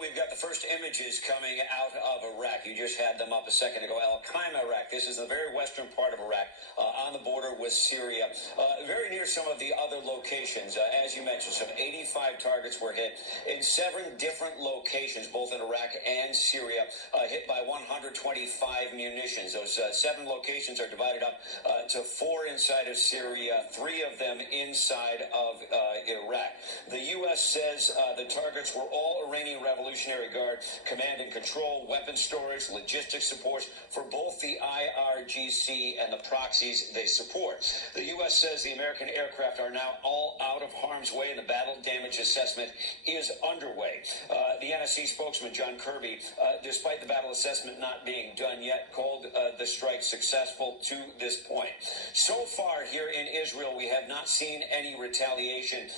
we've got the first images coming out of Iraq. You just had them up a second ago. Al-Qaim, Iraq. This is the very western part of Iraq, on the border with Syria. Very near some of the other locations. As you mentioned, some 85 targets were hit in 7 different locations, both in Iraq and Syria, hit by 125 munitions. Those 7 locations are divided up to 4 inside of Syria, 3 of them inside of Iraq. The U.S. says the targets were all Iranian Revolutionary Guard command and control, weapons storage, logistics support for both the IRGC and the proxies they support. The U.S. says the American aircraft are now all out of harm's way and the battle damage assessment is underway. The NSC spokesman, John Kirby, despite the battle assessment not being done yet, called the strike successful to this point. So far here in Israel, we have not seen any retaliation,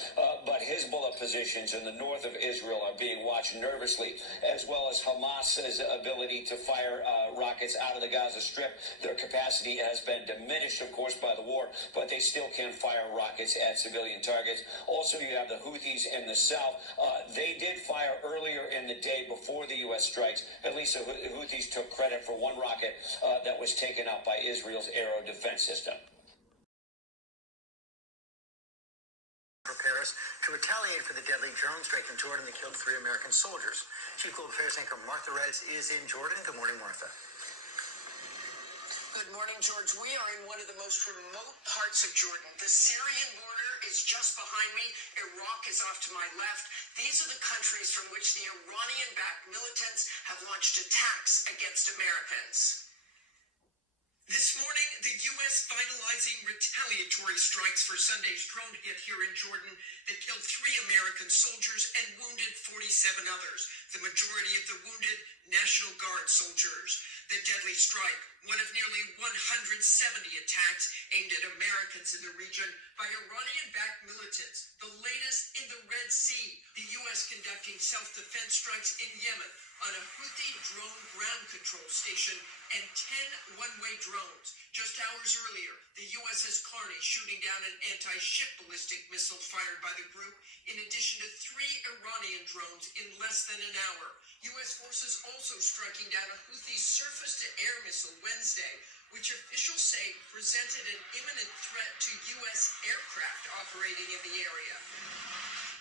but Hezbollah positions in the north of Israel are being watched nervously, as well as Hamas's ability to fire rockets out of the Gaza Strip. Their capacity has been diminished, of course, by the war, but they still can fire rockets at civilian targets. Also, you have the Houthis in the south. They did fire earlier in the day before the U.S. strikes. At least the Houthis took credit for one rocket that was taken out by Israel's aero defense system. Paris to retaliate for the deadly drone strike in Jordan that killed 3 American soldiers. Chief Global Affairs anchor Martha Reds is in Jordan. Good morning, Martha. Good morning, George. We are in one of the most remote parts of Jordan. The Syrian border is just behind me. Iraq is off to my left. These are the countries from which the Iranian-backed militants have launched attacks against Americans. This morning, the U.S. finalizing retaliatory strikes for Sunday's drone hit here in Jordan that killed 3 American soldiers and wounded 47 others, the majority of the wounded National Guard soldiers. The deadly strike, one of nearly 170 attacks aimed at Americans in the region by Iranian-backed militants, the latest in the Red Sea. The U.S. conducting self-defense strikes in Yemen on a Houthi drone ground control station and 10 one-way drones. Just hours earlier, the USS Carney shooting down an anti-ship ballistic missile fired by the group, in addition to 3 Iranian drones in less than an hour. U.S. forces also striking down a Houthi surface-to-air missile Wednesday, which officials say presented an imminent threat to U.S. aircraft operating in the area.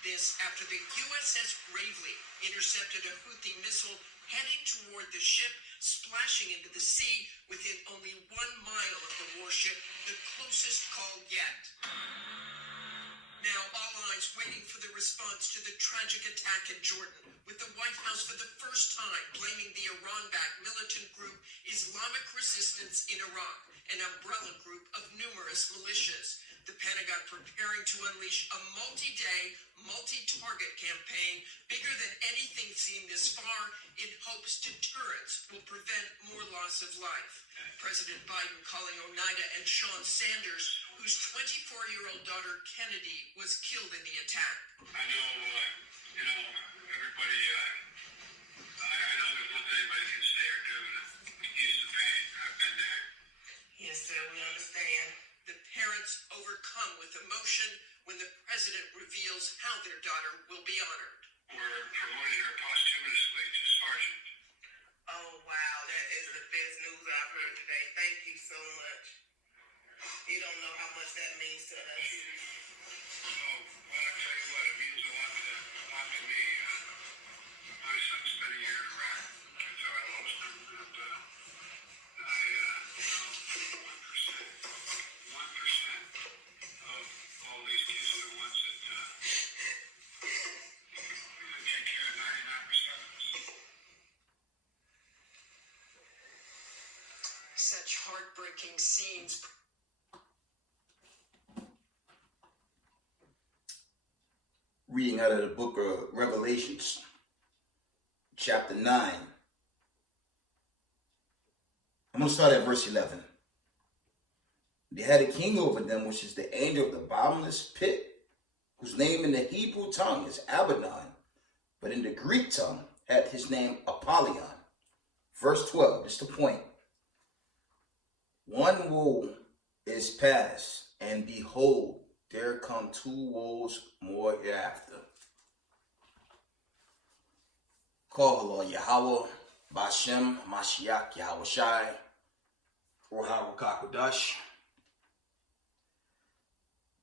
This after the USS Gravely intercepted a Houthi missile heading toward the ship, splashing into the sea within only 1 mile of the warship, the closest call yet. Now all eyes waiting for the response to the tragic attack in Jordan, with the White House for the first time blaming the Iran-backed militant group Islamic Resistance in Iraq, an umbrella group of numerous militias. The Pentagon preparing to unleash a multi-day, multi-target campaign bigger than anything seen this far, in hopes deterrence will prevent more loss of life. President Biden calling Oneida and Sean Sanders, whose 24-year-old daughter Kennedy was killed in the attack. I know, everybody, I know there's nothing anybody can say or do to ease the pain. I've been there. Yes, sir, we understand. The parents overcome with emotion when the president reveals how their daughter will be honored. We're promoting her posthumously to sergeant. Oh, wow, that is the best news I've heard today. Thank you so much. You don't know how much that means to us. Oh, well, I tell you what, it means a lot to me. My son spent a year in Iraq, and so I lost him, and 1% of all these kids are the ones that take care of 99% of us. Such heartbreaking scenes. Reading out of the book of Revelations, chapter 9. I'm going to start at verse 11. They had a king over them, which is the angel of the bottomless pit, whose name in the Hebrew tongue is Abaddon, but in the Greek tongue had his name Apollyon. Verse 12, just the point. One woe is past, and behold, there come 2 woes more hereafter. Call Yahweh, Bashem, Mashiach, Yahweh Shai, Roha Rukakudash.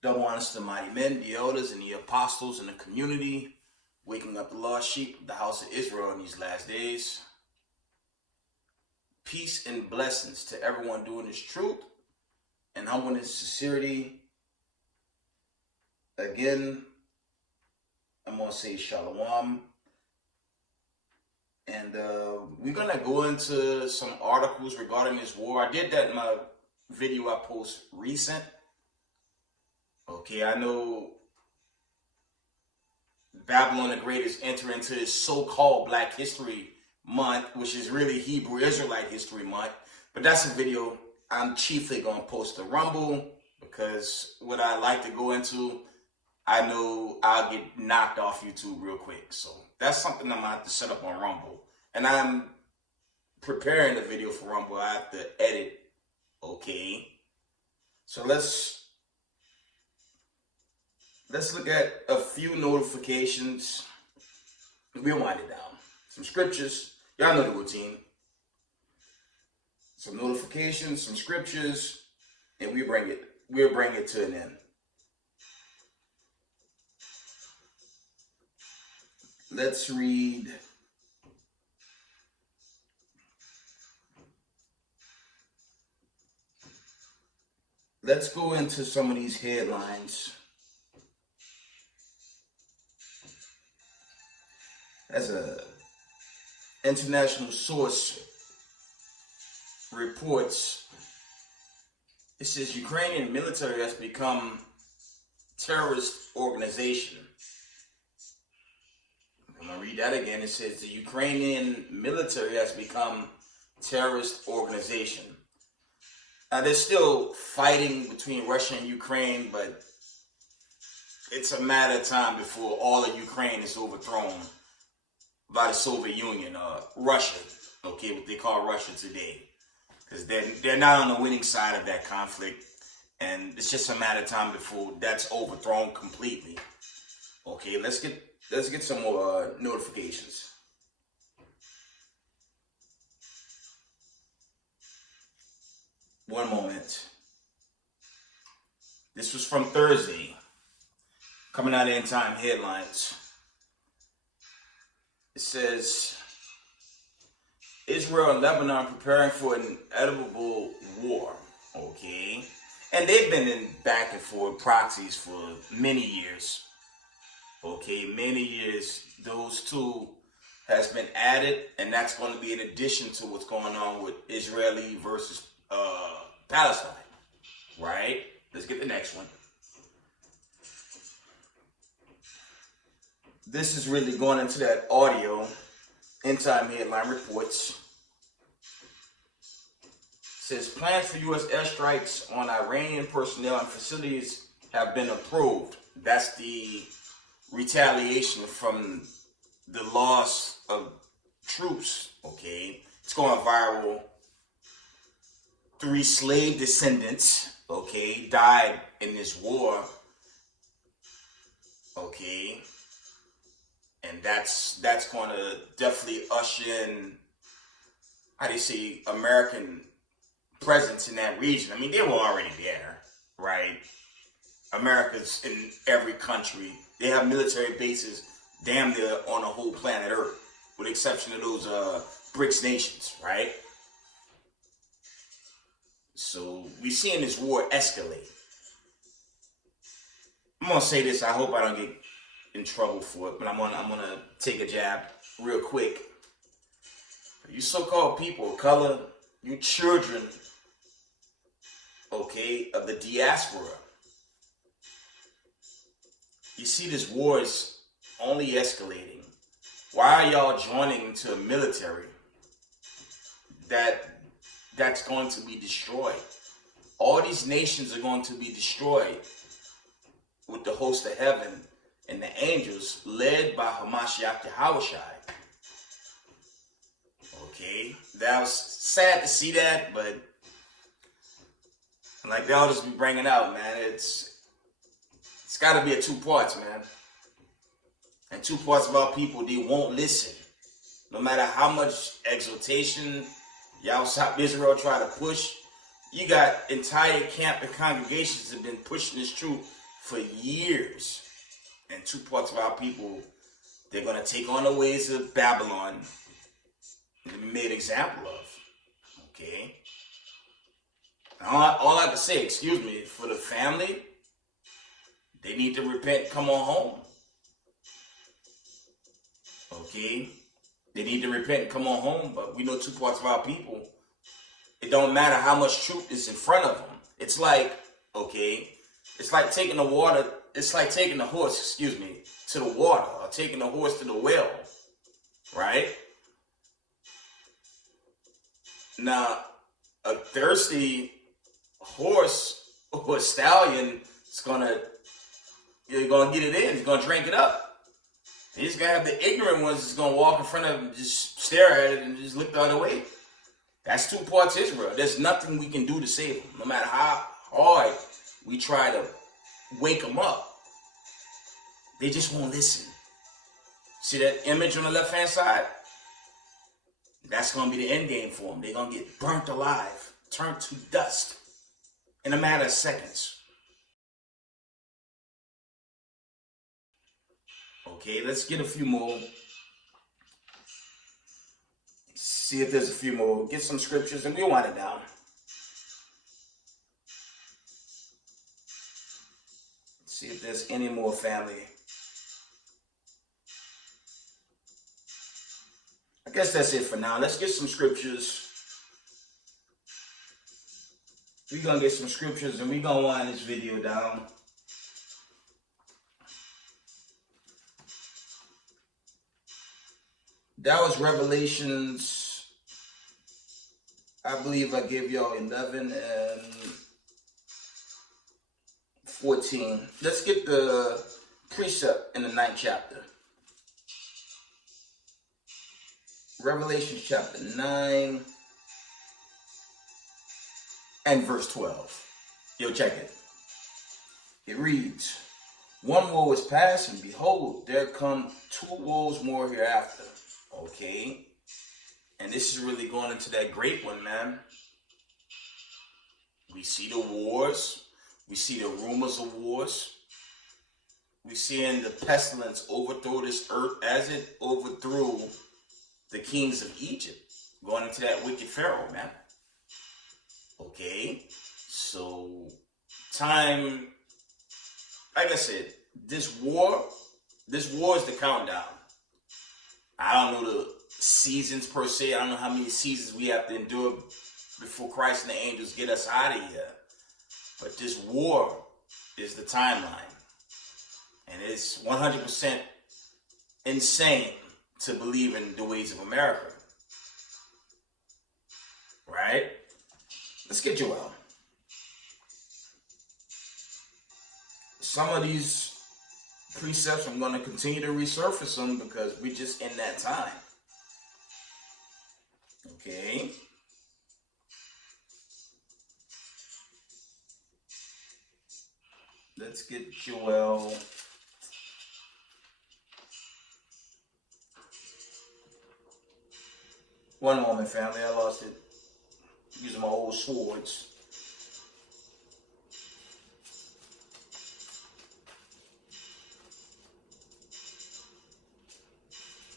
Double honors to the mighty men, the elders, and the apostles in the community, waking up the lost sheep of the house of Israel in these last days. Peace and blessings to everyone doing this truth and humbleness, sincerity. Again, I'm going to say shalom. And we're going to go into some articles regarding this war. I did that in my video I post recent. Okay, I know Babylon the Great is entering into this so-called Black History Month, which is really Hebrew Israelite History Month. But that's a video I'm chiefly going to post to Rumble, because what I like to go into, I know I'll get knocked off YouTube real quick. So that's something I'm going to have to set up on Rumble. And I'm preparing the video for Rumble. I have to edit. Okay. So let's look at a few notifications. We'll wind it down. Some scriptures. Y'all know the routine. Some notifications, some scriptures, and we'll bring it to an end. Let's read. Let's go into some of these headlines. As a international source reports, it says Ukrainian military has become terrorist organization. I'm going to read that again. It says the Ukrainian military has become terrorist organization. Now, there's still fighting between Russia and Ukraine, but it's a matter of time before all of Ukraine is overthrown by the Soviet Union, Russia, okay, what they call Russia today. Because they're not on the winning side of that conflict, and it's just a matter of time before that's overthrown completely. Okay, let's get some more notifications. One moment. This was from Thursday, coming out of End Time Headlines. It says, Israel and Lebanon preparing for an inevitable war. Okay. And they've been in back and forth proxies for many years. Okay, many years. Those two has been added, and that's going to be in addition to what's going on with Israeli versus Palestine. Right? Let's get the next one. This is really going into that audio. End Time Headline reports. It says plans for U.S. airstrikes on Iranian personnel and facilities have been approved. That's the retaliation from the loss of troops. Okay, it's going viral. 3 slave descendants, okay, died in this war. Okay. And that's going to definitely usher in, how do you say, American presence in that region. I mean, they were already there, right? America's in every country. They have military bases damn near on the whole planet Earth, with the exception of those BRICS nations, right? So we're seeing this war escalate. I'm going to say this. I hope I don't get in trouble for it, but I'm gonna take a jab real quick. You so-called people of color, you children, okay, of the diaspora, you see this war is only escalating. Why are y'all joining into a military that's going to be destroyed? All these nations are going to be destroyed with the host of heaven and the angels led by Hamashiach Yahweh Shai. Okay, that was sad to see that, but like the elders be bringing out, man, it's got to be a 2 parts, man. And 2 parts about people, they won't listen. No matter how much exhortation Yahweh Israel try to push, you got entire camp and congregations that have been pushing this truth for years. And two parts of our people, they're going to take on the ways of Babylon and be made an example of. Okay? All I can say, excuse me, for the family, they need to repent, come on home. Okay? They need to repent and come on home, but we know two parts of our people. It don't matter how much truth is in front of them. It's like, okay, it's like taking the horse, to the water, or taking the horse to the well, right? Now, a thirsty horse or stallion is you're gonna get it in, he's gonna drink it up. You just gotta have the ignorant ones that's gonna walk in front of him, just stare at it and just look the other way. That's two parts Israel. There's nothing we can do to save them. No matter how hard we try to wake them up, they just won't listen. See that image on the left-hand side? That's gonna be the end game for them. They're gonna get burnt alive, turned to dust in a matter of seconds. Okay, let's get a few more. See if there's a few more. Get some scriptures and we'll wind it down. See if there's any more, family. I guess that's it for now. Let's get some scriptures. We're going to get some scriptures and we're going to wind this video down. That was Revelations. I believe I gave y'all 11 and 14. Let's get the precept in the 9th chapter. Revelation chapter 9 and verse 12. Yo, check it. It reads, one woe is past, and behold, there come two woes more hereafter. Okay. And this is really going into that great one, man. We see the wars. We see the rumors of wars. We seeing the pestilence overthrow this earth as it overthrew the kings of Egypt. Going into that wicked Pharaoh, man. Okay. So, time, like I said, this war is the countdown. I don't know the seasons per se. I don't know how many seasons we have to endure before Christ and the angels get us out of here. But this war is the timeline. And it's 100% insane to believe in the ways of America. Right? Let's get Joel. Some of these precepts, I'm going to continue to resurface them because we're just in that time. Okay. Let's get Joel. One moment, family. I lost it. Using my old swords.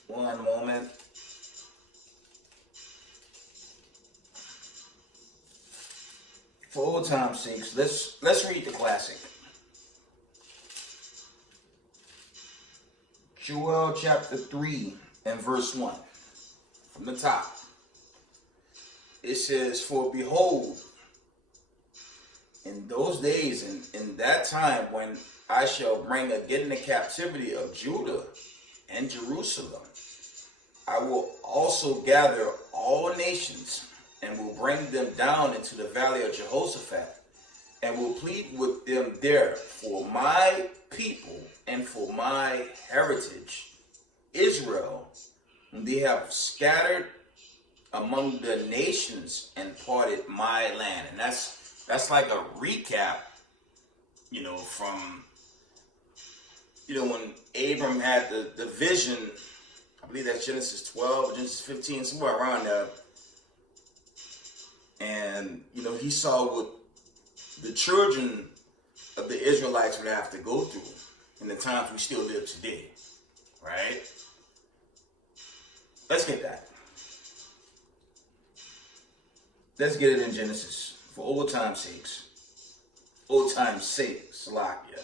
One moment. For old time's sakes, let's read the classic. Joel chapter 3 and verse 1. From the top. It says, for behold, in those days and in that time when I shall bring again the captivity of Judah and Jerusalem, I will also gather all nations and will bring them down into the valley of Jehoshaphat and will plead with them there for my people and for my heritage, Israel, whom they have scattered among the nations and parted my land. And that's like a recap, from, when Abram had the vision I believe that's Genesis 12, Genesis 15, somewhere around there. And, you know, he saw what the children of the Israelites would have to go through in the times we still live today, right? Let's get that. Let's get it in Genesis for old time's sakes. Old time's sake, Salakia.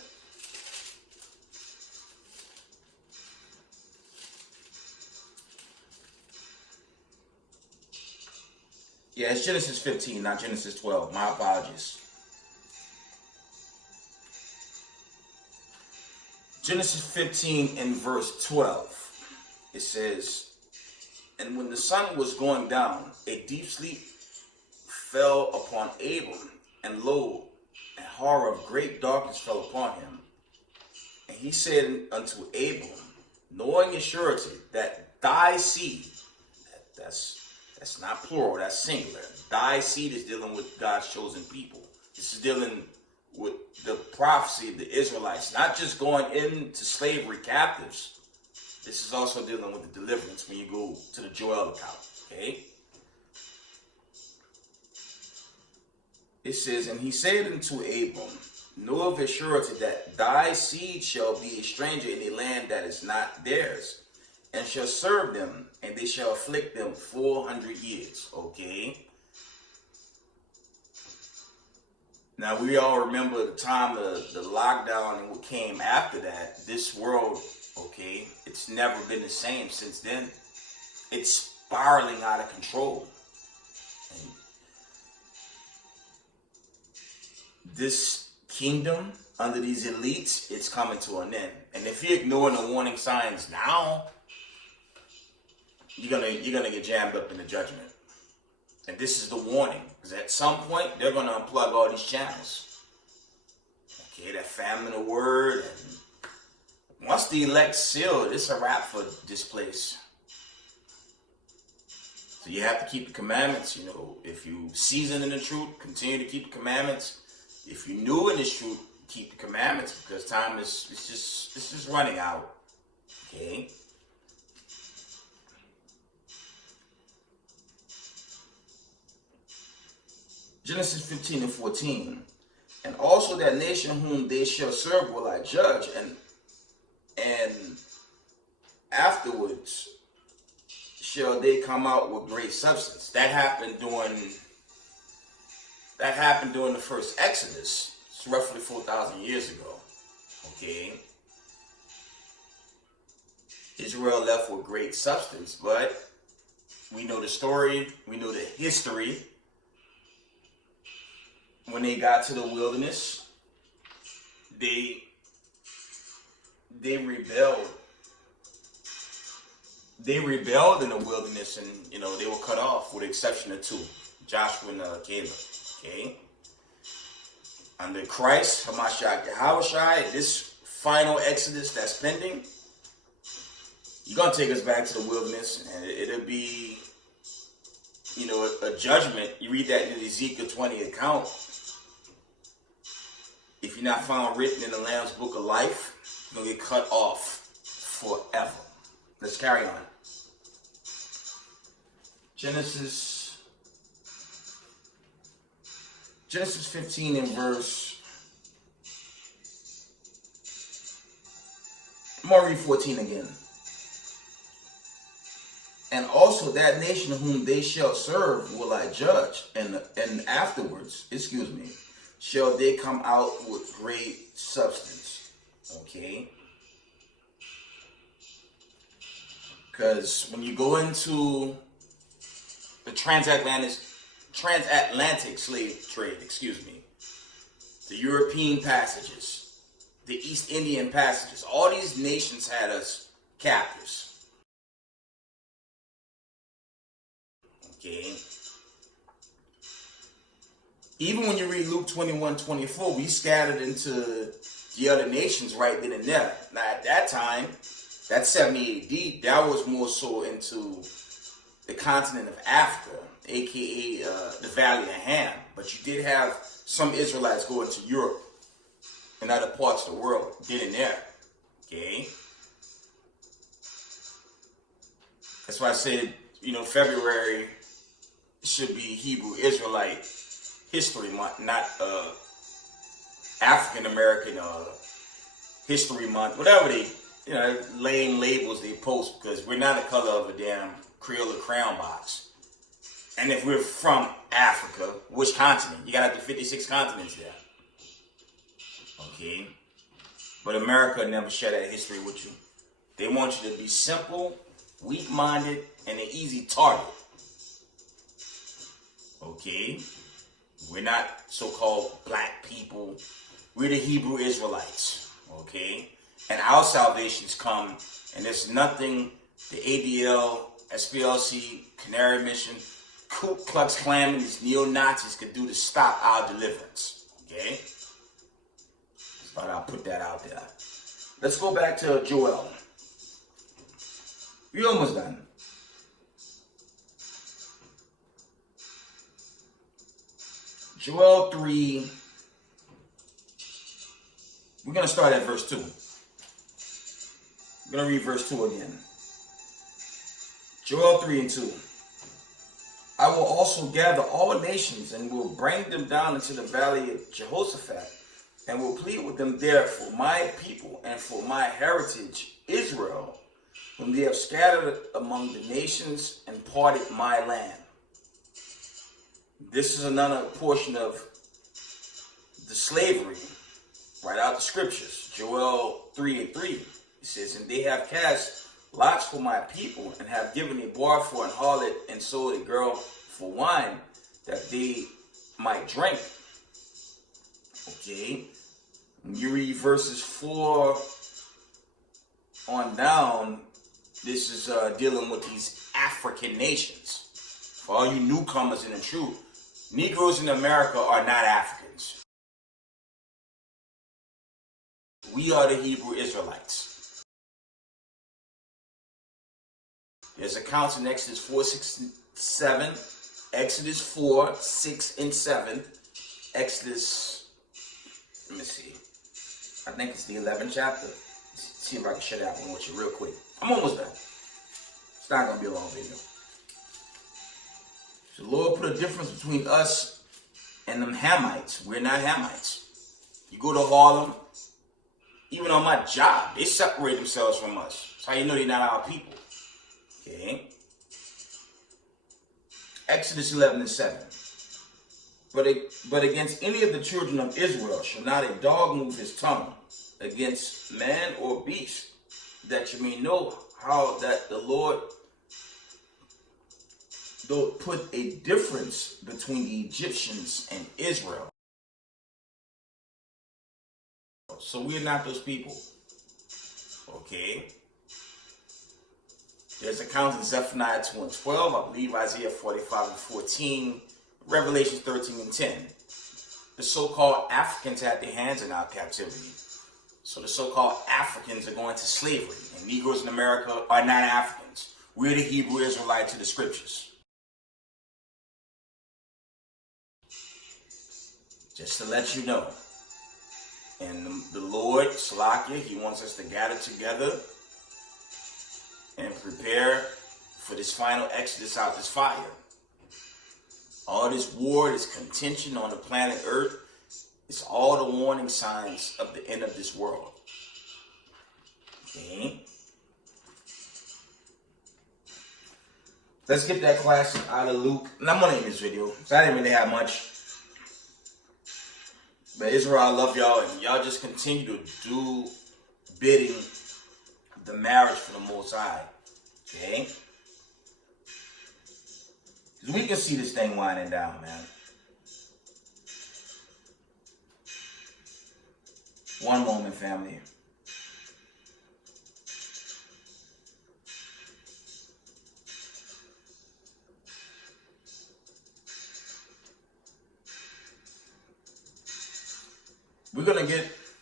Yeah, it's Genesis 15, not Genesis 12. My apologies. Genesis 15 and verse 12. It says, "And when the sun was going down, a deep sleep fell upon Abram, and lo, a horror of great darkness fell upon him. And he said unto Abram, knowing a surety that thy seed," that's not plural, that's singular. Thy seed is dealing with God's chosen people. This is dealing with the prophecy of the Israelites, not just going into slavery captives. This is also dealing with the deliverance when you go to the Joel account, okay? It says, "And he said unto Abram, know of a surety that thy seed shall be a stranger in a land that is not theirs, and shall serve them, and they shall afflict them 400 years. Okay. Now, we all remember the time of the lockdown and what came after that. This world, okay, it's never been the same since then. It's spiraling out of control. And this kingdom, under these elites, it's coming to an end. And if you're ignoring the warning signs now, you're gonna get jammed up in the judgment. And this is the warning, because at some point they're gonna unplug all these channels. Okay, that famine of word, and once the elect's sealed, it's a wrap for this place. So you have to keep the commandments. You know, if you season in the truth, continue to keep the commandments. If you're new in this truth, keep the commandments, because time is just running out. Okay. Genesis 15 and 14. "And also that nation whom they shall serve will I judge, and afterwards shall they come out with great substance." That happened during the first Exodus. It's roughly 4,000 years ago. Okay. Israel left with great substance, but we know the story, we know the history. When they got to the wilderness, they rebelled. They rebelled in the wilderness, and you know they were cut off, with the exception of two, Joshua and Caleb. Okay. Under Christ, Hamashiach Yahushai, this final Exodus that's pending, you're gonna take us back to the wilderness, and it'll be, you know, a judgment. You read that in the Ezekiel 20 account. If you're not found written in the Lamb's Book of Life, you're going to get cut off forever. Let's carry on. Genesis 15 and verse, I'm going to read 14 again. "And also that nation whom they shall serve will I judge, and afterwards, shall they come out with great substance." Okay. Because when you go into the transatlantic slave trade, the European passages, the East Indian passages, all these nations had us captives. Okay. Even when you read Luke 21:24, we scattered into the other nations right then and there. Now, at that time, that's 70 AD, that was more so into the continent of Africa, aka the Valley of Ham. But you did have some Israelites go into Europe and other parts of the world, then and there. Okay? That's why I said, February should be Hebrew Israelite History Month, not African American History Month, whatever they, lame labels they post, because we're not the color of a damn Crayola crown box. And if we're from Africa, which continent? You got up to 56 continents there. Okay? But America never share that history with you. They want you to be simple, weak-minded, and an easy target. Okay? We're not so-called black people. We're the Hebrew Israelites. Okay? And our salvations come, and there's nothing the ADL, SPLC, Canary Mission, Ku Klux Klan, and these neo-Nazis could do to stop our deliverance. Okay? But I'll put that out there. Let's go back to Joel. We're almost done. Joel 3. We're going to start at verse 2. We're going to read verse 2 again. Joel 3 and 2. I will also gather all nations and will bring them down into the valley of Jehoshaphat, and will plead with them there for my people and for my heritage, Israel, whom they have scattered among the nations and parted my land. This is another portion of the slavery, right out the scriptures. Joel 3 and 3. It says, and they have cast lots for my people, and have given a bar for an harlot, and sold a girl for wine, that they might drink. Okay. When you read verses 4 on down, this is dealing with these African nations. For all you newcomers in the truth, Negroes in America are not Africans. We are the Hebrew Israelites. There's accounts in Exodus 4, 6, and 7, Exodus 4, 6, and 7, Exodus, let me see, I think it's the 11th chapter. Let's see if I can share that one with you real quick. I'm almost done. It's not going to be a long video. So the Lord put a difference between us and them Hamites. We're not Hamites. You go to Harlem, even on my job, they separate themselves from us. That's how you know they're not our people. Okay. Exodus 11 and 7. But against any of the children of Israel shall not a dog move his tongue against man or beast, that you may know how that the Lord put a difference between the Egyptians and Israel. So we're not those people. Okay. There's accounts in Zephaniah 2 and 12, I believe Isaiah 45 and 14, Revelation 13 and 10. The so-called Africans had their hands in our captivity. So the so-called Africans are going to slavery, and Negroes in America are not Africans. We're the Hebrew Israelites of the scriptures. Just to let you know. And the Lord, Salakia, he wants us to gather together and prepare for this final exodus out this fire. All this war, this contention on the planet Earth, it's all the warning signs of the end of this world. Okay? Let's get that classic out of Luke. And I'm going to end this video, because I didn't really have much. But Israel, I love y'all, and y'all just continue to do bidding the marriage for the Most High. Okay? Because we can see this thing winding down, man. One moment, family.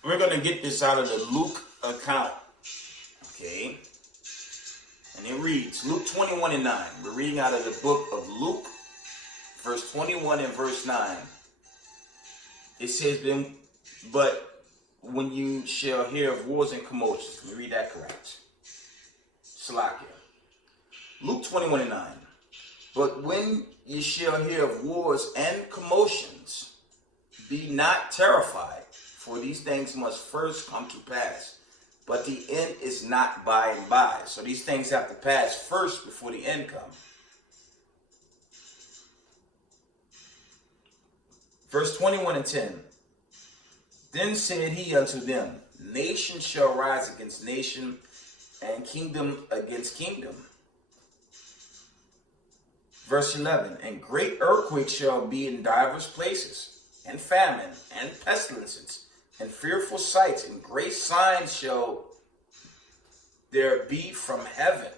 We're gonna get this out of the Luke account. Okay? And it reads, Luke 21 and 9. We're reading out of the book of Luke, verse 21 and verse 9. It says, but when you shall hear of wars and commotions. Let me read that correct. Salakia. Luke 21:9. But when ye shall hear of wars and commotions, be not terrified, for these things must first come to pass. But the end is not by and by. So these things have to pass first before the end comes. Verse 21:10. Then said he unto them, nation shall rise against nation, and kingdom against kingdom. Verse 11. And great earthquakes shall be in divers places, and famine, and pestilences, and fearful sights, and great signs shall there be from heaven.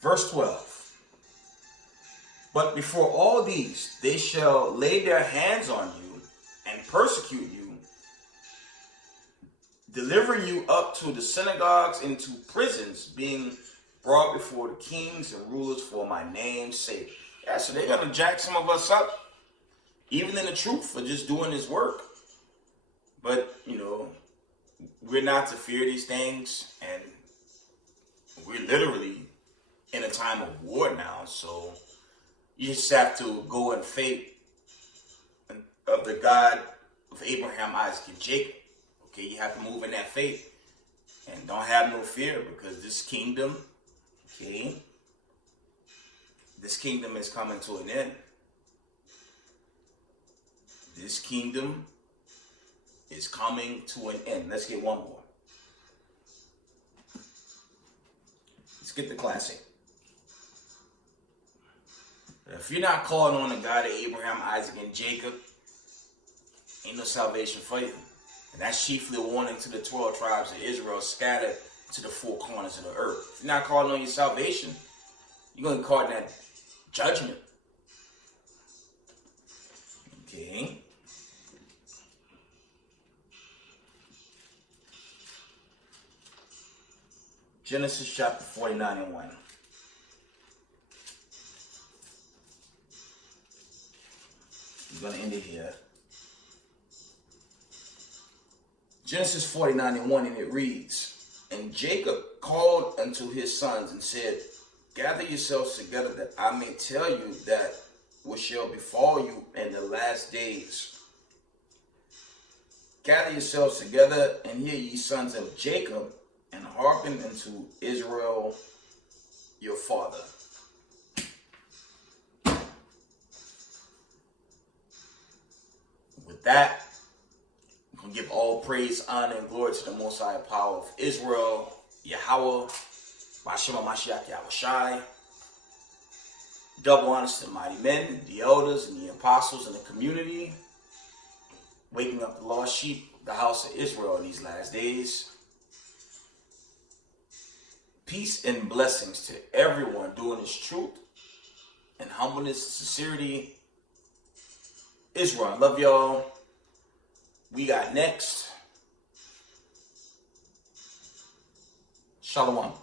Verse 12. But before all these, they shall lay their hands on you and persecute you, deliver you up to the synagogues and to prisons, being brought before the kings and rulers for my name's sake. Yeah, so they're going to jack some of us up, even in the truth, for just doing this work. But, we're not to fear these things, and we're literally in a time of war now, so you just have to go in faith of the God of Abraham, Isaac, and Jacob. Okay, you have to move in that faith and don't have no fear, because this kingdom, this kingdom is coming to an end. This kingdom is coming to an end. Let's get one more. Let's get the classic. If you're not calling on the God of Abraham, Isaac, and Jacob, ain't no salvation for you. And that's chiefly a warning to the 12 tribes of Israel scattered to the four corners of the earth. If you're not calling on your salvation, you're going to be caught in that judgment. Okay. Genesis chapter 49:1. I'm going to end it here. Genesis 49:1, and it reads, And Jacob called unto his sons and said, Gather yourselves together, that I may tell you that what shall befall you in the last days. Gather yourselves together, and hear ye sons of Jacob, and hearken unto Israel your father. With that, I'm going to give all praise, honor, and glory to the Most High Power of Israel, Yahweh, Bashema Mashiach Yahushai. Double honors to the mighty men, the elders, and the apostles, and the community, waking up the lost sheep of the house of Israel in these last days. Peace and blessings to everyone doing this truth and humbleness and sincerity. Israel, I love y'all. We got next. Shalom.